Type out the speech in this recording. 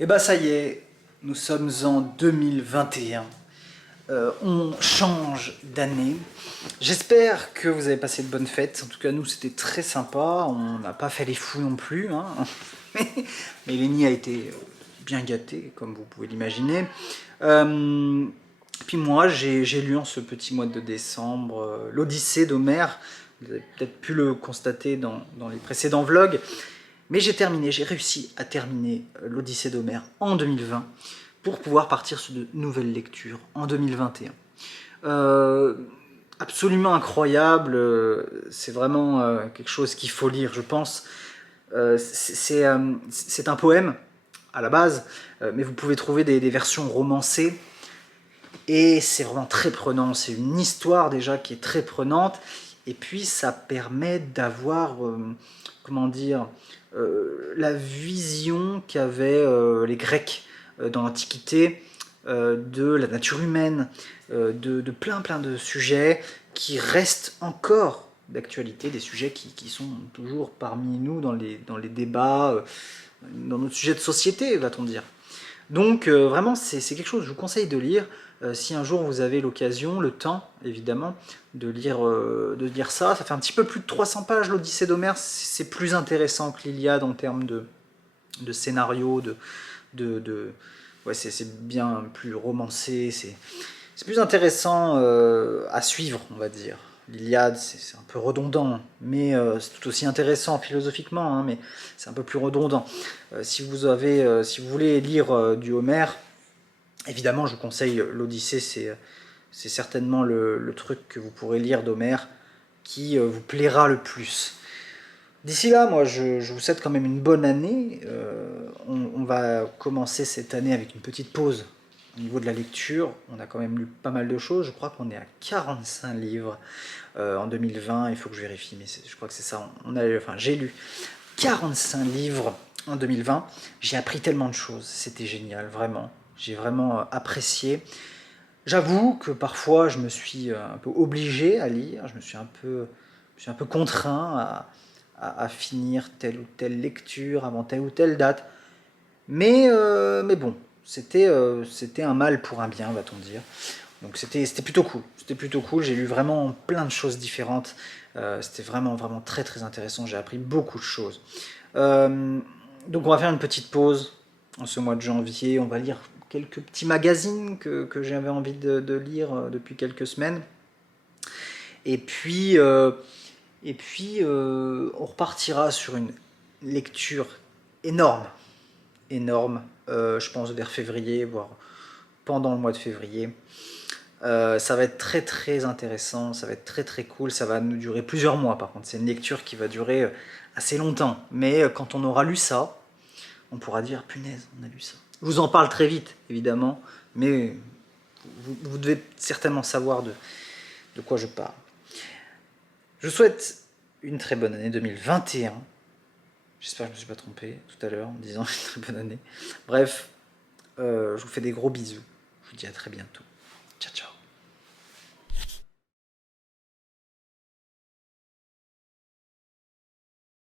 Et bah ça y est, nous sommes en 2021. On change d'année. J'espère que vous avez passé de bonnes fêtes. En tout cas, nous, c'était très sympa. On n'a pas fait les fous non plus, hein. Mais Lenny a été bien gâté, comme vous pouvez l'imaginer. Euh, Puis moi, j'ai lu en ce petit mois de décembre l'Odyssée d'Homère. Vous avez peut-être pu le constater dans les précédents vlogs. Mais j'ai réussi à terminer l'Odyssée d'Homère en 2020 pour pouvoir partir sur de nouvelles lectures en 2021. Absolument incroyable, c'est vraiment quelque chose qu'il faut lire, je pense. C'est un poème à la base, mais vous pouvez trouver des versions romancées et c'est vraiment très prenant. C'est une histoire déjà qui est très prenante et puis ça permet d'avoir, comment dire, la vision qu'avaient les Grecs dans l'Antiquité de la nature humaine, de plein de sujets qui restent encore d'actualité, des sujets qui sont toujours parmi nous dans les débats, dans notre sujet de société, va-t-on dire. Donc vraiment, c'est quelque chose que je vous conseille de lire. Si un jour vous avez l'occasion, le temps évidemment, de lire ça. Ça fait un petit peu plus de 300 pages l'Odyssée d'Homère, c'est plus intéressant que l'Iliade en termes de scénario, ouais, c'est bien plus romancé, c'est plus intéressant à suivre, on va dire. L'Iliade, c'est un peu redondant, mais c'est tout aussi intéressant philosophiquement, hein, mais c'est un peu plus redondant. Si vous voulez lire du Homère, évidemment, je vous conseille l'Odyssée, c'est certainement le truc que vous pourrez lire d'Homère qui vous plaira le plus. D'ici là, moi, je vous souhaite quand même une bonne année. On va commencer cette année avec une petite pause au niveau de la lecture. On a quand même lu pas mal de choses. Je crois qu'on est à 45 livres en 2020. Il faut que je vérifie, mais je crois que c'est ça. J'ai lu 45 livres en 2020. J'ai appris tellement de choses. C'était génial, vraiment. J'ai vraiment apprécié. J'avoue que parfois, je me suis un peu obligé à lire. Je me suis un peu contraint à finir telle ou telle lecture avant telle ou telle date. Mais bon, c'était un mal pour un bien, va-t-on dire. Donc c'était plutôt cool. C'était plutôt cool. J'ai lu vraiment plein de choses différentes. C'était vraiment très très intéressant. J'ai appris beaucoup de choses. Euh, donc on va faire une petite pause en ce mois de janvier. On va lire quelques petits magazines que j'avais envie de lire depuis quelques semaines. Et puis, euh, on repartira sur une lecture énorme, énorme, je pense vers février, voire pendant le mois de février. Ça va être très très intéressant, ça va être très très cool, ça va nous durer plusieurs mois par contre. C'est une lecture qui va durer assez longtemps. Mais quand on aura lu ça, on pourra dire punaise, on a lu ça. Je vous en parle très vite, évidemment, mais vous devez certainement savoir de quoi je parle. Je vous souhaite une très bonne année 2021. J'espère que je ne me suis pas trompé tout à l'heure en disant une très bonne année. Bref, je vous fais des gros bisous. Je vous dis à très bientôt. Ciao, ciao.